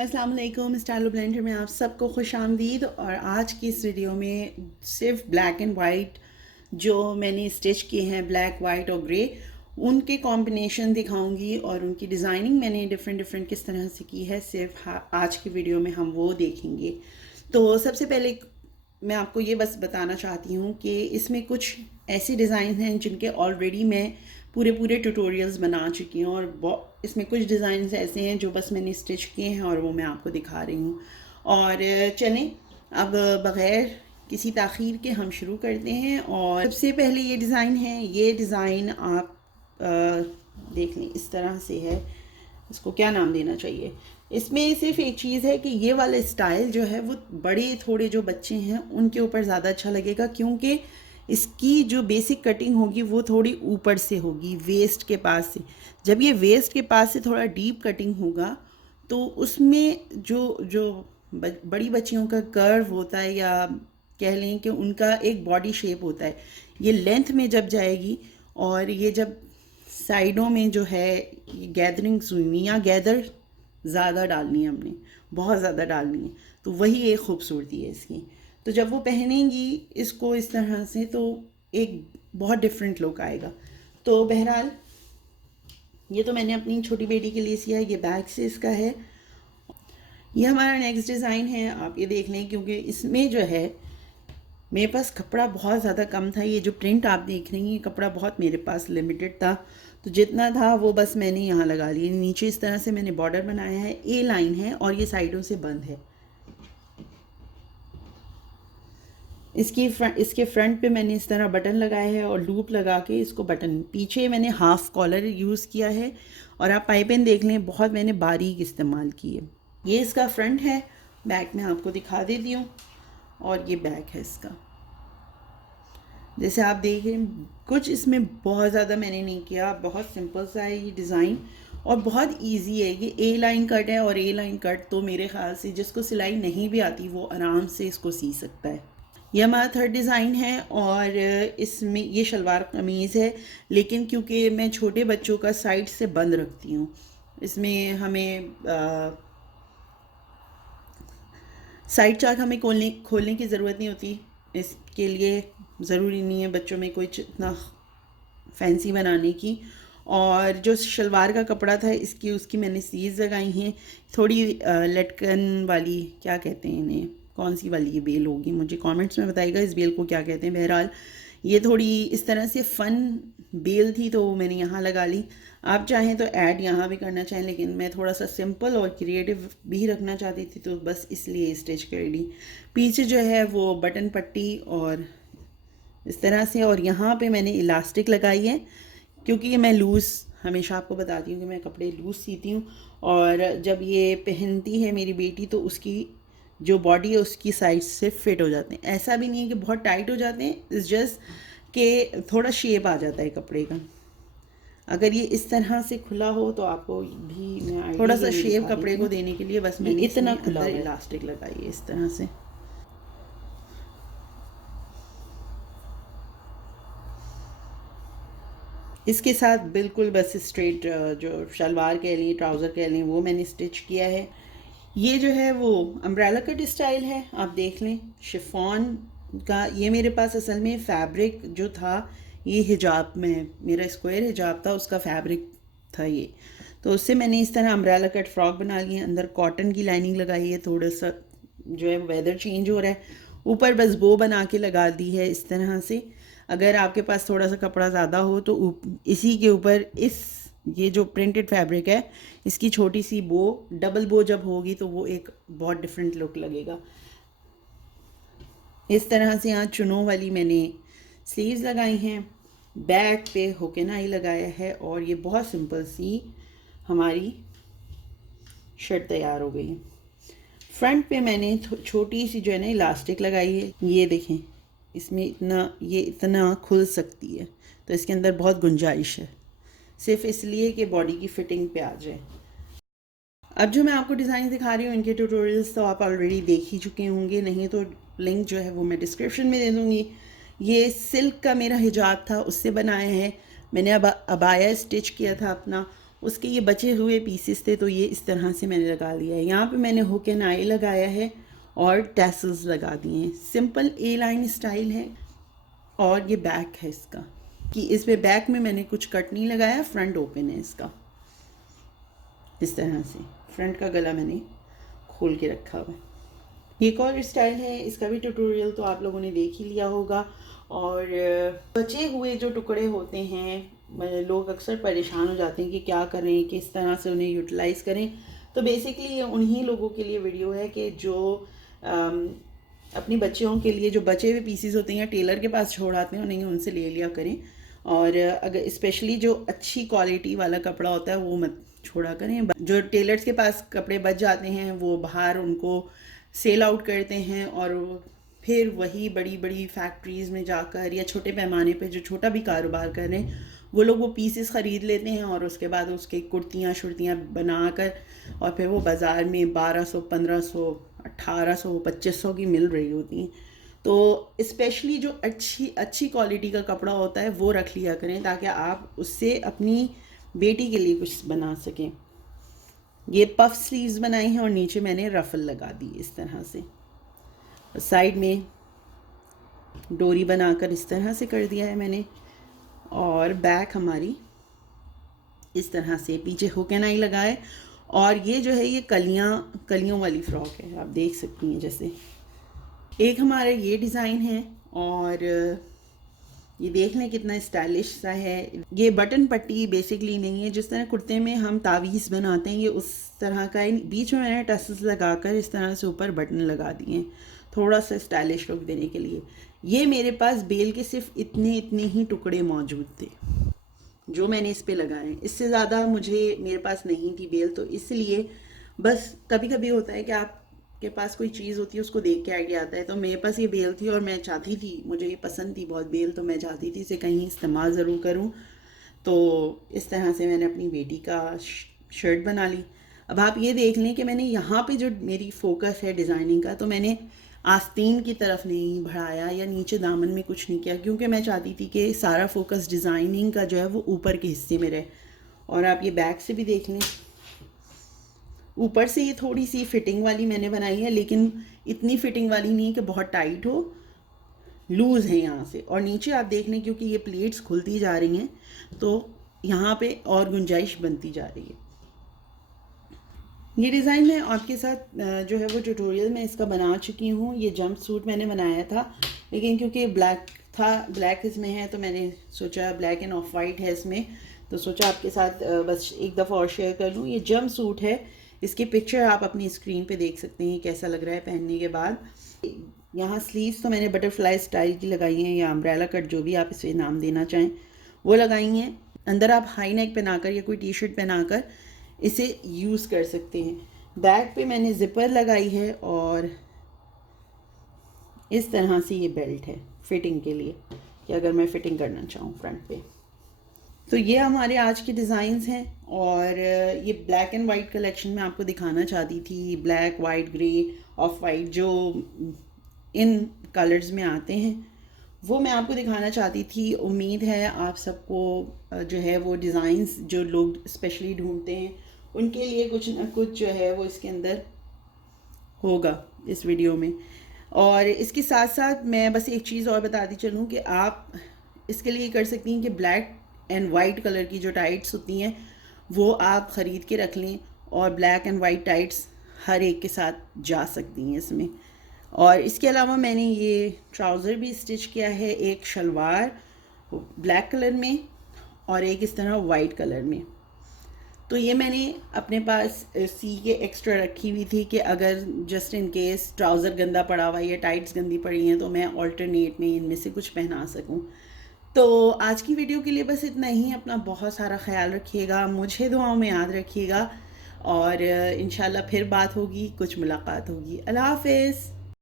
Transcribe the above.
अस्सलाम वालेकुम। स्टाइलो ब्लेंडर में आप सबको खुश आमदीद। और आज की इस वीडियो में सिर्फ ब्लैक एंड वाइट जो मैंने स्टिच किए हैं, ब्लैक वाइट और ग्रे, उनके कॉम्बिनेशन दिखाऊंगी और उनकी डिज़ाइनिंग मैंने डिफरेंट डिफरेंट किस तरह से की है, सिर्फ आज की वीडियो में हम वो देखेंगे। तो सबसे पहले मैं आपको ये बस बताना चाहती हूँ कि इसमें कुछ ऐसे डिज़ाइन हैं जिनके ऑलरेडी मैं पूरे पूरे ट्यूटोरियल्स बना चुकी हूँ, और इसमें कुछ डिज़ाइन ऐसे हैं जो बस मैंने स्टिच किए हैं और वो मैं आपको दिखा रही हूँ। और चलें अब बग़ैर किसी ताख़ीर के हम शुरू करते हैं। और सबसे पहले ये डिज़ाइन है। ये डिज़ाइन आप देख लें, इस तरह से है। इसको क्या नाम देना चाहिए? इसमें सिर्फ एक चीज़ है कि ये वाला स्टाइल जो है वो बड़े थोड़े जो बच्चे हैं उनके ऊपर ज़्यादा अच्छा लगेगा, क्योंकि इसकी जो बेसिक कटिंग होगी वो थोड़ी ऊपर से होगी, वेस्ट के पास से। जब ये वेस्ट के पास से थोड़ा डीप कटिंग होगा तो उसमें जो जो बड़ी बच्चियों का कर्व होता है, या कह लें कि उनका एक बॉडी शेप होता है, ये लेंथ में जब जाएगी और ये जब साइडों में जो है गैदरिंग्स हुई हुई, या गैदर ज़्यादा डालनी है हमने, बहुत ज़्यादा डालनी है, तो वही एक खूबसूरती है इसकी। तो जब वो पहनेंगी इसको इस तरह से तो एक बहुत डिफरेंट लुक आएगा। तो बहरहाल ये तो मैंने अपनी छोटी बेटी के लिए सिया है, ये बैक से इसका है। ये हमारा नेक्स्ट डिज़ाइन है, आप ये देख लें, क्योंकि इसमें जो है मेरे पास कपड़ा बहुत ज़्यादा कम था। ये जो प्रिंट आप देख रही हैं, ये कपड़ा बहुत मेरे पास लिमिटेड था, तो जितना था वो बस मैंने यहाँ लगा लिया। नीचे इस तरह से मैंने बॉर्डर बनाया है, ए लाइन है और ये साइडों से बंद है। इसके फ्रंट पे मैंने इस तरह बटन लगाया है और लूप लगा के इसको बटन, पीछे मैंने हाफ कॉलर यूज़ किया है। और आप पाइपिंग देख लें, बहुत मैंने बारीक इस्तेमाल की है। ये इसका फ्रंट है, बैक में आपको दिखा देती हूँ। और ये बैक है इसका, जैसे आप देख रहे हैं। कुछ इसमें बहुत ज़्यादा मैंने नहीं किया, बहुत सिंपल सा है ये डिज़ाइन और बहुत इजी है। ये ए लाइन कट है, और ए लाइन कट तो मेरे ख्याल से जिसको सिलाई नहीं भी आती वो आराम से इसको सी सकता है। यह हमारा थर्ड डिज़ाइन है और इसमें ये शलवार कमीज़ है, लेकिन क्योंकि मैं छोटे बच्चों का साइड से बंद रखती हूँ, इसमें हमें साइड चाक हमें खोलने की ज़रूरत नहीं होती। इसके लिए ज़रूरी नहीं है बच्चों में कोई इतना फैंसी बनाने की। और जो शलवार का कपड़ा था इसकी उसकी मैंने सीज लगाई हैं, थोड़ी लटकन वाली, क्या कहते हैं इन्हें, कौन सी वाली ये बेल होगी, मुझे कमेंट्स में बताइएगा इस बेल को क्या कहते हैं। बहरहाल ये थोड़ी इस तरह से फ़न बेल थी तो मैंने यहाँ लगा ली। आप चाहें तो ऐड यहाँ भी करना चाहें, लेकिन मैं थोड़ा सा सिंपल और क्रिएटिव भी रखना चाहती थी, तो बस इसलिए स्टिच कर ली। पीछे जो है वो बटन पट्टी और इस तरह से, और यहाँ पे मैंने इलास्टिक लगाई है, क्योंकि ये मैं लूज़ हमेशा आपको बताती हूँ कि मैं कपड़े लूज़ सीती हूँ। और जब ये पहनती है मेरी बेटी तो उसकी जो बॉडी है उसकी साइज से फिट हो जाते हैं। ऐसा भी नहीं है कि बहुत टाइट हो जाते हैं, इट्स जस्ट कि थोड़ा शेप आ जाता है कपड़े का। अगर ये इस तरह से खुला हो तो आपको भी मैं थोड़ा सा शेप कपड़े को देने के लिए बस मैंने इतना खुला इलास्टिक लगाई है इस तरह से। इसके साथ बिल्कुल बस स्ट्रेट जो शलवार कह लें, ट्राउज़र कह लें, वो मैंने स्टिच किया है। ये जो है वो अम्ब्रेला कट स्टाइल है, आप देख लें, शिफॉन का। ये मेरे पास असल में फैब्रिक जो था, ये हिजाब में मेरा स्क्वायर हिजाब था, उसका फैब्रिक था ये, तो उससे मैंने इस तरह अम्ब्रेला कट फ्रॉक बना ली है। अंदर कॉटन की लाइनिंग लगाई है, थोड़ा सा जो है वेदर चेंज हो रहा है, ऊपर बस बो बना के लगा दी है इस तरह से। अगर आपके पास थोड़ा सा कपड़ा ज़्यादा हो तो इसी के ऊपर ये जो प्रिंटेड फैब्रिक है इसकी छोटी सी बो, डबल बो जब होगी तो वो एक बहुत डिफरेंट लुक लगेगा। इस तरह से यहाँ चुनों वाली मैंने स्लीव्स लगाई हैं, बैक पे हुकेनाई लगाया है, और ये बहुत सिंपल सी हमारी शर्ट तैयार हो गई है। फ्रंट पे मैंने छोटी सी जो है ना इलास्टिक लगाई है, ये देखें, इसमें ये इतना खुल सकती है, तो इसके अंदर बहुत गुंजाइश है, सिर्फ इसलिए कि बॉडी की फिटिंग पे आ जाए। अब जो मैं आपको डिज़ाइन दिखा रही हूँ इनके ट्यूटोरियल्स तो आप ऑलरेडी देख ही चुके होंगे, नहीं तो लिंक जो है वो मैं डिस्क्रिप्शन में दे दूँगी। ये सिल्क का मेरा हिजाब था, उससे बनाया है मैंने। अब अबाया स्टिच किया था अपना, उसके ये बचे हुए पीसेस थे, तो ये इस तरह से मैंने लगा लिया है। यहाँ पे मैंने हुक एंड आई लगाया है और टैसल्स लगा दिए हैं। सिंपल ए लाइन स्टाइल है। और ये बैक है इसका, कि इस पे बैक में मैंने कुछ कट नहीं लगाया, फ्रंट ओपन है इसका। इस तरह से फ्रंट का गला मैंने खोल के रखा हुआ है। एक और स्टाइल है, इसका भी ट्यूटोरियल तो आप लोगों ने देख ही लिया होगा। और बचे हुए जो टुकड़े होते हैं, लोग अक्सर परेशान हो जाते हैं कि क्या करें, किस तरह से उन्हें यूटिलाइज़ करें। तो बेसिकली ये उन्हीं लोगों के लिए वीडियो है कि जो अपनी बच्चियों के लिए जो बचे हुए पीसीज होते हैं टेलर के पास छोड़ आते हैं, उन्हें उनसे ले लिया करें। और अगर स्पेशली जो अच्छी क्वालिटी वाला कपड़ा होता है वो मत छोड़ा करें। जो टेलर्स के पास कपड़े बच जाते हैं वो बाहर उनको सेल आउट करते हैं, और फिर वही बड़ी बड़ी फैक्ट्रीज़ में जाकर या छोटे पैमाने पे जो छोटा भी कारोबार कर रहे हैं वो लोग वो पीसेस ख़रीद लेते हैं, और उसके बाद उसके कुर्तियाँ शुर्तियाँ बनाकर और फिर वो बाज़ार में 1200, 1500, 1800, 2500 की मिल रही होती हैं। तो स्पेशली जो अच्छी क्वालिटी का कपड़ा होता है वो रख लिया करें, ताकि आप उससे अपनी बेटी के लिए कुछ बना सकें। ये पफ स्लीव्स बनाई हैं और नीचे मैंने रफल लगा दी इस तरह से। साइड में डोरी बनाकर इस तरह से कर दिया है मैंने। और बैक हमारी इस तरह से, पीछे हुक एंड आई लगाए। और ये जो है ये कलियों वाली फ्रॉक है, आप देख सकती हैं। जैसे एक हमारा ये डिज़ाइन है, और ये देख लें कितना स्टाइलिश सा है। ये बटन पट्टी बेसिकली नहीं है, जिस तरह कुर्ते में हम तावीज़ बनाते हैं ये उस तरह का है। बीच में मैंने टसल्स लगाकर इस तरह से ऊपर बटन लगा दिए हैं, थोड़ा सा स्टाइलिश लुक देने के लिए। ये मेरे पास बेल के सिर्फ इतने ही टुकड़े मौजूद थे जो मैंने इस पे लगाए हैं। इससे ज़्यादा मेरे पास नहीं थी बेल, तो इसलिए बस कभी कभी होता है कि आपके पास कोई चीज़ होती है उसको देख के आइडिया आता है। तो मेरे पास ये बेल थी और मैं चाहती थी, मुझे ये पसंद थी बहुत बेल, तो मैं चाहती थी इसे कहीं इस्तेमाल ज़रूर करूँ। तो इस तरह से मैंने अपनी बेटी का शर्ट बना ली। अब आप ये देख लें कि मैंने यहाँ पे जो मेरी फोकस है डिज़ाइनिंग का, तो मैंने आस्तीन की तरफ नहीं बढ़ाया या नीचे दामन में कुछ नहीं किया, क्योंकि मैं चाहती थी कि सारा फोकस डिज़ाइनिंग का जो है वो ऊपर के हिस्से में रहे। और आप ये बैक से भी देख लें, ऊपर से ये थोड़ी सी फिटिंग वाली मैंने बनाई है, लेकिन इतनी फिटिंग वाली नहीं कि बहुत टाइट हो, लूज़ है यहाँ से। और नीचे आप देख लें, क्योंकि ये प्लेट्स खुलती जा रही हैं तो यहाँ पे और गुंजाइश बनती जा रही है। ये डिज़ाइन मैं आपके साथ जो है वो ट्यूटोरियल में इसका बना चुकी हूँ। ये जंप सूट मैंने बनाया था, लेकिन क्योंकि ब्लैक इसमें है तो मैंने सोचा ब्लैक एंड ऑफ वाइट है इसमें, तो सोचा आपके साथ बस एक दफ़ा और शेयर कर लूँ। ये जंप सूट है, इसकी पिक्चर आप अपनी स्क्रीन पे देख सकते हैं कैसा लग रहा है पहनने के बाद। यहाँ स्लीव्स तो मैंने बटरफ्लाई स्टाइल की लगाई हैं, या अम्ब्रेला कट, जो भी आप इसे नाम देना चाहें वो लगाई हैं। अंदर आप हाई नेक पहनाकर या कोई टी शर्ट पहनाकर इसे यूज़ कर सकते हैं। बैक पे मैंने ज़िपर लगाई है, और इस तरह से ये बेल्ट है फिटिंग के लिए, कि अगर मैं फिटिंग करना चाहूँ फ्रंट पे। तो ये हमारे आज के डिज़ाइंस हैं। और ये ब्लैक एंड वाइट कलेक्शन में आपको दिखाना चाहती थी, black, white, grey, of white, जो इन कलर्स में आते हैं वो मैं आपको दिखाना चाहती थी। उम्मीद है आप सबको जो है वो डिज़ाइंस जो लोग स्पेशली ढूंढते हैं उनके लिए कुछ ना कुछ जो है वो इसके अंदर होगा इस वीडियो में। और इसके साथ साथ मैं बस एक चीज़ और बताती चलूँ कि आप इसके लिए कर सकती हैं कि ब्लैक एंड वाइट कलर की जो टाइट्स होती हैं वो आप ख़रीद के रख लें, और ब्लैक एंड वाइट टाइट्स हर एक के साथ जा सकती हैं इसमें। और इसके अलावा मैंने ये ट्राउज़र भी स्टिच किया है, एक शलवार ब्लैक कलर में और एक इस तरह वाइट कलर में। तो ये मैंने अपने पास सी के एक्स्ट्रा रखी हुई थी कि अगर जस्ट इन केस ट्राउज़र गंदा पड़ा हुआ या टाइट्स गंदी पड़ी हैं तो मैं ऑल्टरनेट में इनमें से कुछ पहना सकूं। तो आज की वीडियो के लिए बस इतना ही। अपना बहुत सारा ख्याल रखिएगा, मुझे दुआओं में याद रखिएगा, और इंशाल्लाह फिर बात होगी, कुछ मुलाकात होगी। अल्लाह हाफ़िज़।